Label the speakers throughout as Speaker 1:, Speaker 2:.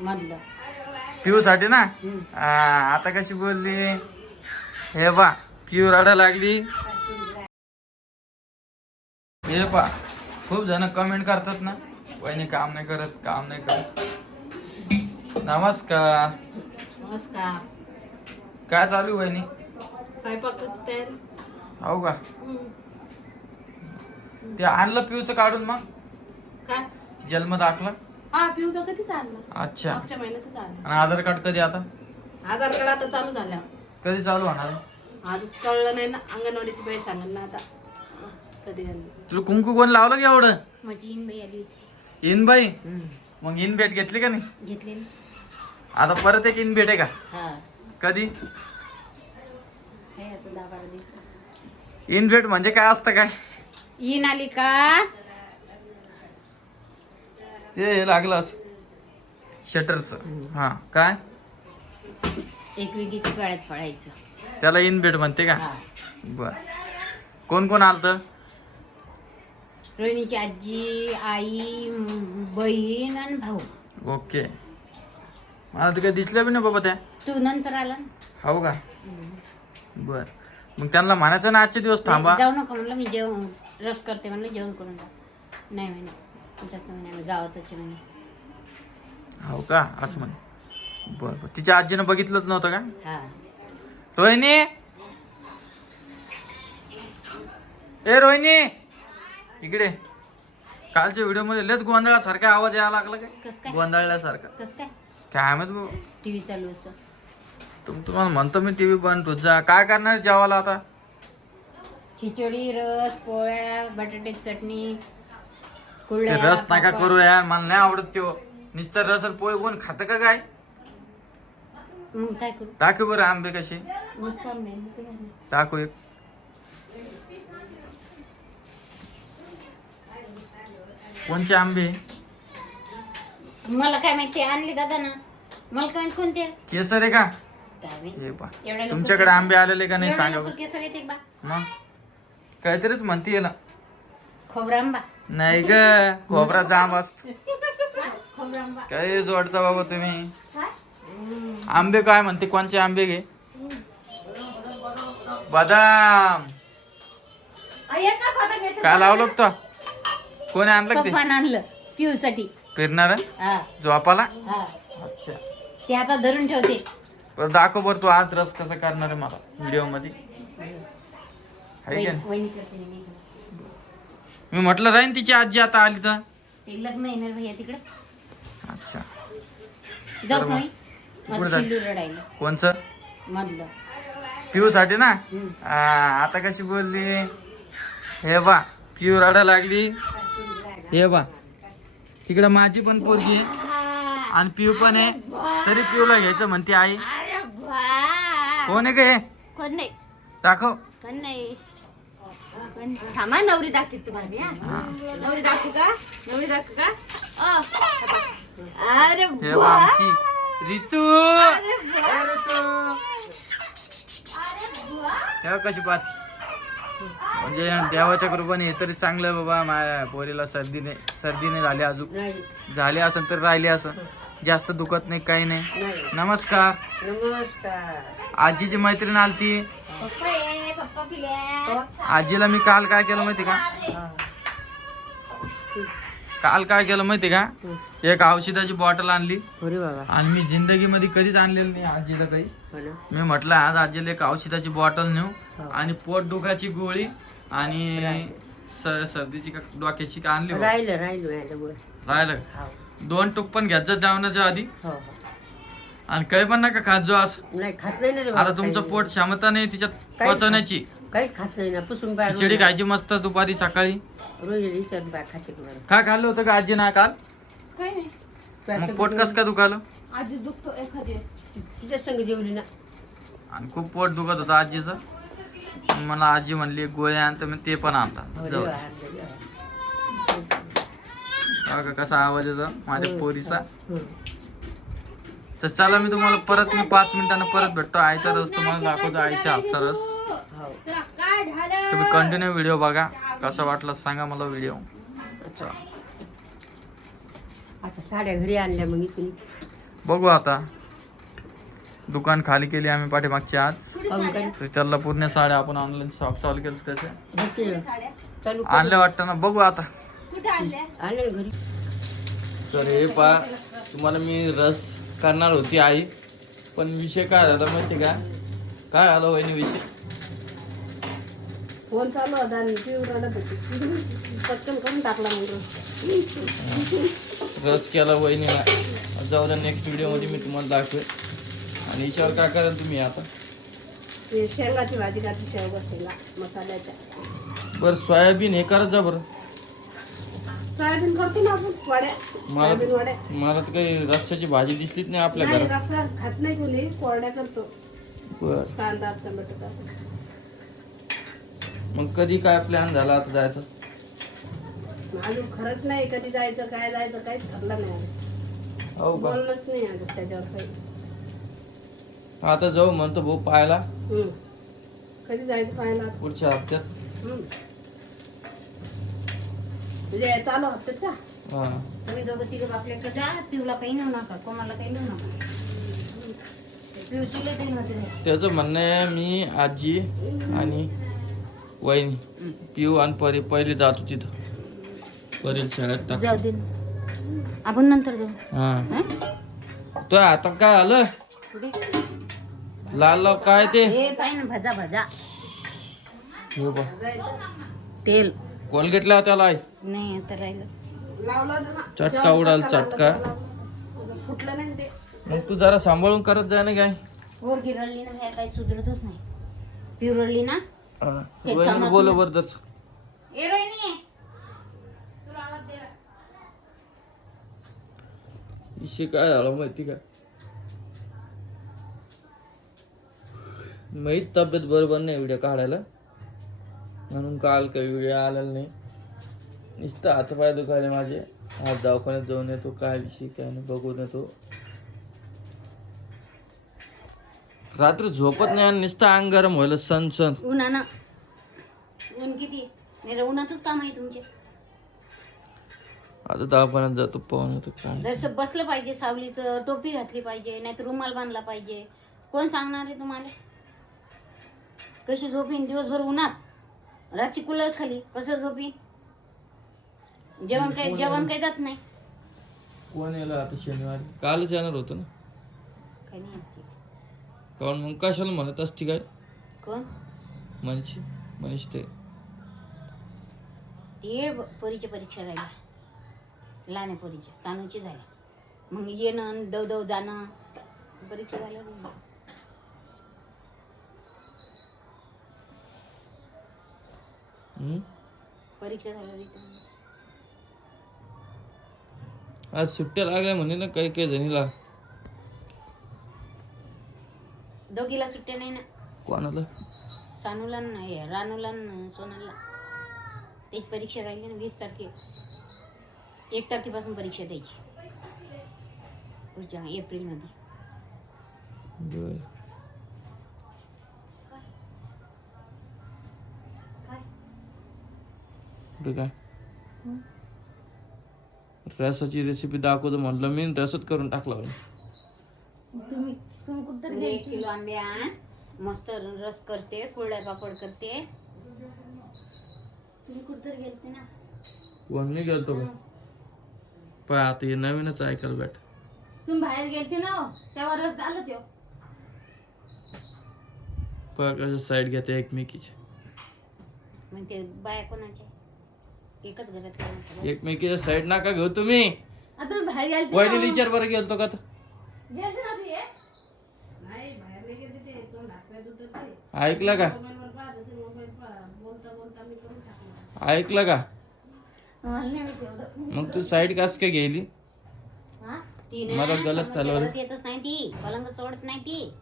Speaker 1: मधलं.
Speaker 2: पिऊ साठी ना. आ, आता कशी बोलली? हे बा पिऊ रडा लागली. हे पा खूप जण कमेंट करतात ना वहिनी काम नाही करत काम नाही करत. नमस्कार.
Speaker 1: नमस्कार.
Speaker 2: काय चालू वहिनी? हो का? ते आणलं पिऊचं काढून मग?
Speaker 1: काय?
Speaker 2: जन्म दाखला
Speaker 1: हा पिऊचा कधीच आणला?
Speaker 2: अच्छा.
Speaker 1: मागच्या महिन्यातच आणला.
Speaker 2: आणि आधार कार्ड कधी आता?
Speaker 1: आधार कार्ड आता चालू झाल्या
Speaker 2: कधी चालू होणार?
Speaker 1: आज कळलं नाही ना अंगणवाडीची बाई सांगेल ना आता. कधी आणलं?
Speaker 2: तुला कुंकू कोण लावलं की एवढं?
Speaker 1: माझी इनबाई आली होती.
Speaker 2: In by? मग इन भेट घेतली का नाही?
Speaker 1: घेतली
Speaker 2: आता परत एक इन भेट आहे का?
Speaker 1: हा.
Speaker 2: कधी?
Speaker 1: आहे आता दहा बारा दिवस
Speaker 2: इन भेट म्हणजे काय असतं काय?
Speaker 1: इन आली का?
Speaker 2: हे लागलं असं शटरचं हा काय?
Speaker 1: एक गळ्यात
Speaker 2: त्याला इन भेट म्हणते का?
Speaker 1: हा.
Speaker 2: बर. कोण कोण आलत?
Speaker 1: रोहिणीची आजी आई म, बहीण आणि भाऊ.
Speaker 2: ओके. मला तर काही दिसलं बी नाही बाबा त्या.
Speaker 1: तू नंतर आला ना.
Speaker 2: हो का? बर. मग त्यांना म्हणायचं ना आजचे दिवस थांबा.
Speaker 1: जाऊ नका म्हणलं मी जेवण रस करते म्हणलं जेवण करून जा नाही म्हणे जात म्हणे आम्ही गावातच आहे म्हणे.
Speaker 2: हो का? असं म्हणे. बर बर. तिच्या आजीनं बघितलंच नव्हतं का?
Speaker 1: हा.
Speaker 2: रोहिणी! ए रोहिणी! इकडे. कालच्या व्हिडिओमध्ये लयच गोंधळासारखा आवाज यायला लागला काय?
Speaker 1: कस काय?
Speaker 2: गोंधळल्यासारखा.
Speaker 1: कस काय?
Speaker 2: काय माहीत बाबा
Speaker 1: टी व्ही चालू
Speaker 2: तुम तुम्हाला म्हणतो मी टीव्ही बंद तुझा काय करणार जेवायला आता?
Speaker 1: खिचडी रस पोळ्या बटाट्याची चटणी.
Speaker 2: ते
Speaker 1: कुरड्या
Speaker 2: रस नका
Speaker 1: पापड.
Speaker 2: करू यार मला नाही आवडत त्यो. नुसतं रस आणि पोळी कोण खातं का काय?
Speaker 1: मग काय करू?
Speaker 2: टाकू बरं आंबे कसे?
Speaker 1: मस्त आंबे?
Speaker 2: टाकू एक. कोणचे आंबे?
Speaker 1: मला काय माहिती आणले दादा ना. मला काय माहीत कोणते?
Speaker 2: केसर आहे का?
Speaker 1: काय माहीत.
Speaker 2: हे पा
Speaker 1: एवढ्या लवकर
Speaker 2: तुमच्याकडे आंबे आलेले का नाही
Speaker 1: एवढ्या
Speaker 2: सांगा
Speaker 1: लवकर
Speaker 2: बरं.
Speaker 1: केसर येते बा.
Speaker 2: मग? काहीतरीच म्हणते याला.
Speaker 1: खोबरा आंबा.
Speaker 2: नाही ग खोबरा जांब असतो. काय जोडता बाबा तुम्ही. आंबे काय म्हणते कोणचे आंबे घे? बदाम. काय लावलं तो कोणी आणलं ते?
Speaker 1: आणलं पिऊ साठी
Speaker 2: फिरणार
Speaker 1: हा.
Speaker 2: झोपाला अच्छा.
Speaker 1: ते आता धरून ठेवते.
Speaker 2: बरं दाखव बरं तू आज रस कसा करणार आहे मला व्हिडिओमध्ये आहे का नाही?
Speaker 1: वहिनी- वहिनी करते मी
Speaker 2: म्हटलं राहीन तिची आजी आता आली तर.
Speaker 1: ते लग्न येणार भैया तिकडे.
Speaker 2: अच्छा.
Speaker 1: जाऊ
Speaker 2: कुठं
Speaker 1: रडायला.
Speaker 2: कोणचं?
Speaker 1: मधलं.
Speaker 2: पिऊ साठी ना. आ, आता कशी बोलली? हे बा पिऊ रडा लागली. हे बा तिकडं माझी पण पोरगी आहे. आणि पिऊ पण आहे. तरी पिऊला घ्यायचं म्हणते आई. कोण आहे का हे?
Speaker 1: कोण नाही.
Speaker 2: दाखव.
Speaker 1: कोण नाही. थांबा नवरी दाखवी तुम्हाला हा. नवरी दाखवू का? नवरी दाखवू का? अ, अरे
Speaker 2: हे आमची रितू. तेव्हा कशी पाहते. म्हणजे देवाच्या कृपाने हे तरी चांगलं बाबा माझ्या पोरीला सर्दीने सर्दीने झाली अजून. झाली असेल तर राहिली असं जास्त दुखत नाही काही नाही. नमस्कार.
Speaker 1: नमस्कार.
Speaker 2: आजीची मैत्रीण आलती.
Speaker 1: पप्पा ये.
Speaker 2: आजीला मी काल काय केलं माहिती का? काल काय केलं माहिती का? एक औषधाची बॉटल आणली.
Speaker 1: अरे बाबा.
Speaker 2: आणि मी जिंदगीमध्ये कधीच आणलेलं नाही आजीला काही. मी म्हटलं आज आजीला एक औषधाची बॉटल नेऊ. आणि पोट दुखाची गोळी आणि सर्दीची का डोक्याची का आणली.
Speaker 3: राहिलं राहिलं मॅडम
Speaker 2: राहिलं.
Speaker 3: हो.
Speaker 2: दोन टोक पण घ्यायचं जेवणाच्या आधी.
Speaker 3: हो हो.
Speaker 2: आणि काही पण नका खात जो असं.
Speaker 3: नाही खात नाही ना रे बाबा
Speaker 2: आता तुमचं. पोट क्षमता नाही तिच्यात
Speaker 3: काहीच
Speaker 2: पचवण्याची.
Speaker 3: काहीच खात नाही ना पुसून बाहेर
Speaker 2: खिचडी खायची मस्त दुपारी सकाळी.
Speaker 3: रोज विचारून बाय खाते का बरं?
Speaker 2: काय खाल्लं होतं का आजी ना काल?
Speaker 1: काय नाही.
Speaker 3: तू
Speaker 2: मग पोट कसं काय दुखालं
Speaker 1: आधी दुखतो एखादी
Speaker 3: तिच्या संग जेवली ना.
Speaker 2: आणि खूप पोट दुखत होतं आजीचं. मला आजी म्हणली एक गोळी आण तर मी ते पण आणला
Speaker 3: हो
Speaker 2: जाऊ. दे. बघा कसा आवाज येतो माझ्या पोरीचा.
Speaker 3: हं.
Speaker 2: तर चला मी तुम्हाला परत मी पाच मिनिटांना परत भेटतो. आईचा रस तुम्हाला दाखवतो आईच्या हातचा रस.
Speaker 3: हो.
Speaker 2: तुम्ही कंटिन्यू व्हिडिओ बघा. कसा वाटला सांगा मला व्हिडिओ
Speaker 3: आता साड्या घरी आणल्या मग इथून.
Speaker 4: बघू आता. दुकान खाली केली आम्ही पाठीमागच्या आज. रिचार्जला पूर्ण साड्या आपण ऑनलाईन शॉप चालू केलं त्याचे. आणल्या वाटतं ना? बघू आता. तर हे पा तुम्हाला मी रस करणार होती आई. पण विषय काय झाला माहिती का? काय आलं वहिनी विषय?
Speaker 3: फोन चालू होता आणि पटकन करून टाकला
Speaker 4: रस केला वहिनीला. जाऊ द्या नेक्स्ट व्हिडिओमध्ये मी तुम्हाला दाखवेन. आणि याच्यावर काय कराल तुम्ही आता?
Speaker 3: ते शेंगाची भाजी घातली शेंगा मसाल्याच्या.
Speaker 4: बरं सोयाबीन हे करत जा बरं.
Speaker 3: सोयाबीन करतो ना आपण वड्या.
Speaker 4: मला तर काही रस्त्याची भाजी दिसलीच नाही आपल्या
Speaker 3: नाही
Speaker 4: घरात.
Speaker 3: रस्सा खात नाही कोणी कोरड्या करतो.
Speaker 4: बर.
Speaker 3: कांदा टोमॅटो टाकून
Speaker 4: मग कधी काय प्लॅन झाला आता जायचं?
Speaker 3: अजून खरंच नाही कधी जायचं काय जायचं काहीच ठरलं नाही अजून.
Speaker 4: हो का?
Speaker 3: बोलणंच नाही अजून त्याच्यावर काही.
Speaker 4: आता जाऊ म्हणतो भाऊ पाहायला.
Speaker 3: हम्म. कधी जायचं पाहायला?
Speaker 4: पुढच्या हप्त्यात.
Speaker 3: हम्म. म्हणजे चालू हप्त्यात का?
Speaker 1: तुम्ही दोघं तिघं आपल्याकडे जा पिऊला काही नेऊ नका कोणाला काही नेऊ नका. पिऊ
Speaker 4: त्याचं म्हणणं आहे मी आजी आणि वहिनी पिऊ आणि परी पहिले जातो तिथं. परील शाळेत टाक
Speaker 1: जाऊ दे. आपण नंतर जाऊ.
Speaker 4: हा.
Speaker 1: हं?
Speaker 4: तो आता काय आलं? लाल लाल काय ते?
Speaker 1: हे ना भजा भजा.
Speaker 4: हे बघ.
Speaker 1: तेल.
Speaker 4: कोलगेटला त्याला आहे.
Speaker 1: नाही आता राहिलं.
Speaker 4: चटका उडाल चटका.
Speaker 3: फुटलं नाही ते.
Speaker 4: मग तू जरा सांभाळून करत जाय ना काय
Speaker 1: वर गिरडली ना काही सुधरतच नाही. पिऊ रडली ना ते
Speaker 4: वहिनी
Speaker 1: कामात
Speaker 4: बोल
Speaker 1: नाही.
Speaker 4: बर दर
Speaker 1: ए रोहिणी! तुला आवाज दे.
Speaker 4: विषय काय झाला माहिती का? माहीत तब्येत बरोबर नाही व्हिडिओ काढायला. म्हणून काल काही व्हिडिओ आलेला नाही. नुसतं हातपाय दुखायले माझे आज दवाखान्यात जाऊन येतो काय विषय काय नाही बघून येतो. रात्री झोपत नाही आणि नुसतं अंग गरम व्हायला सण. सण
Speaker 1: उन्हानं ऊन किती? नाही रे, उन्हातच काम आहे तुमचे.
Speaker 4: आता दवाखान्यात जातो पाहून येतो काय.
Speaker 1: जर बसलं पाहिजे सावलीचं टोपी घातली पाहिजे नाहीतर रुमाल बांधला पाहिजे. कोण सांगणार आहे तुम्हाला? कशी झोपीन दिवसभर उन्हात रातची कूलर खाली. कसं झोपीन जेवण काही जेवण काही जात नाही.
Speaker 4: कोण याला आता शनिवारी? कालच येणार होतं ना?
Speaker 1: काही नाही येत ते.
Speaker 4: मग कशाला म्हणत असती काय?
Speaker 1: कोण?
Speaker 4: मनशी मनीष ते.
Speaker 1: ते ब- पोरीच्या परीक्षा राहिल्या लहान आहे पोरीच्या सानूची झाल्या मग येणं आणि दव दव जाणं. परीक्षा झाल्या.
Speaker 4: हम्म?
Speaker 1: परीक्षा झाल्या.
Speaker 4: आज सुट्ट्या लागल्या म्हणे ना काही काही जणीला.
Speaker 1: दोघीला सुट्ट्या नाही ना.
Speaker 4: कोणाला?
Speaker 1: सानूला न हे रानूला न सोनालला. त्याची परीक्षा राहिली ना वीस तारखे. एक तारखेपासून परीक्षा द्यायची. पुढच्या एप्रिलमध्ये.
Speaker 4: बर.
Speaker 1: काय?
Speaker 4: कुठे काय रसाची रेसिपी दाखवतो म्हणलं मी रसच करून टाकला.
Speaker 1: तुम्ही तुम्ही कुठं एक किलो आंबे आण. मस्त रस करते कुरड्या पापड करते. तुम्ही कुठतरी गेलते ना.
Speaker 4: कोण नाही गेलतो का? पण आता हे नवीनच ऐकायला भेट
Speaker 1: तुम्ही बाहेर गेलते ना हो, तेव्हा रस झालं त्यो.
Speaker 4: पण कसं साईड घेते एकमेकीची.
Speaker 1: ते बाया कोणाच्या एकच घरात सगळं
Speaker 4: एकमेकीच्या साईड नका घेऊ तुम्ही.
Speaker 1: आता तुम्ही बाहेर गेलते
Speaker 4: वहिनी विचार बरं गेलतो का तर?
Speaker 1: गेलते ना ते
Speaker 3: नाही बाहेर नाही गेले ते तोंड हातपाय धुतात ते
Speaker 4: ऐकलं का?
Speaker 3: मोबाईलवर पाहत होते मोबाईल पहा बोलता बोलता मी करून टाकला.
Speaker 4: ऐकलं का?
Speaker 1: मला नाही माहिती एवढं.
Speaker 4: मग तू साईड कास काय गेली?
Speaker 1: हा? ती ना
Speaker 4: मला गलत
Speaker 1: समोरच्या. घरात येतच नाही ती पलंग सोडत नाही ती.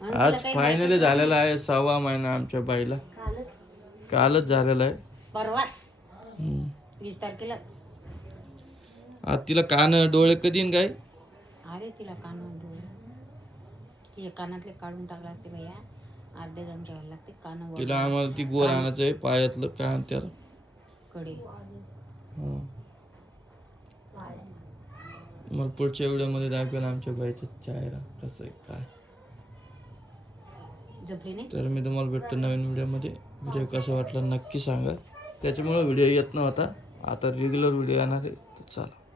Speaker 1: म्हणून
Speaker 4: आज
Speaker 1: काही
Speaker 4: फायनली
Speaker 1: माहितच
Speaker 4: झालेला आहे सहावा महिना आमच्या बाईला.
Speaker 1: नाही. कालच.
Speaker 4: कालच झालेला आहे.
Speaker 1: परवाच. वीस तारखेला
Speaker 4: तिला कान डोळे कधी काय?
Speaker 1: अरे तिला कान डोळे. तिच्या कानातले काढून टाकला लागते भैया अर्धे ग्राम ठेवायला लागते कान
Speaker 4: तिला आम्हाला ती गोर आणायचं आहे पायातलं काय त्याला.
Speaker 1: कडे.
Speaker 4: हं. मग पुढच्या व्हिडिओमध्ये दाखवेल आमच्या बाईचा चेहरा कसं आहे काय.
Speaker 1: झोपली नाही?
Speaker 4: तर मी तुम्हाला भेटतो नवीन व्हिडिओमध्ये. व्हिडिओ कसा वाटला नक्की सांगा. त्याच्यामुळं व्हिडिओ येत नव्हता. आता रेग्युलर व्हिडिओ येणार आहे. चालेल.